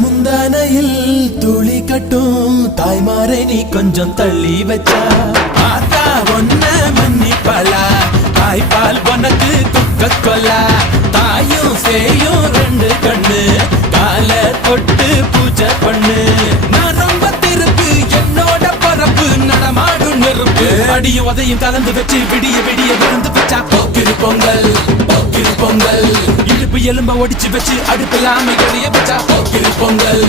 முந்தானையில் துளி கட்டும் தாய்மாரை நீ கொஞ்சம் தள்ளி வச்சா ஆத்தா ஒன்ன மன்னிப்பலா தாய்ப்பால் உனக்கு துக்க கொல்லா தாயும் சேயும் ரெண்டு கண்ணு கால தொட்டு பூஜை பண்ணு நான் ரொம்ப திருப்பு என்னோட பரப்பு நடமாடும் நெருப்பு அடியும் உதையும் கலந்து வச்சு விடிய விடிய விழுந்து வச்சா போக்கிரு பொங்கல் போக்கிரு பொங்கல் இடுப்பு எலும்ப ஒடிச்சு வச்சு அடுப்பில்லாம எளிய வச்சா போக்கிரு பொங்கல்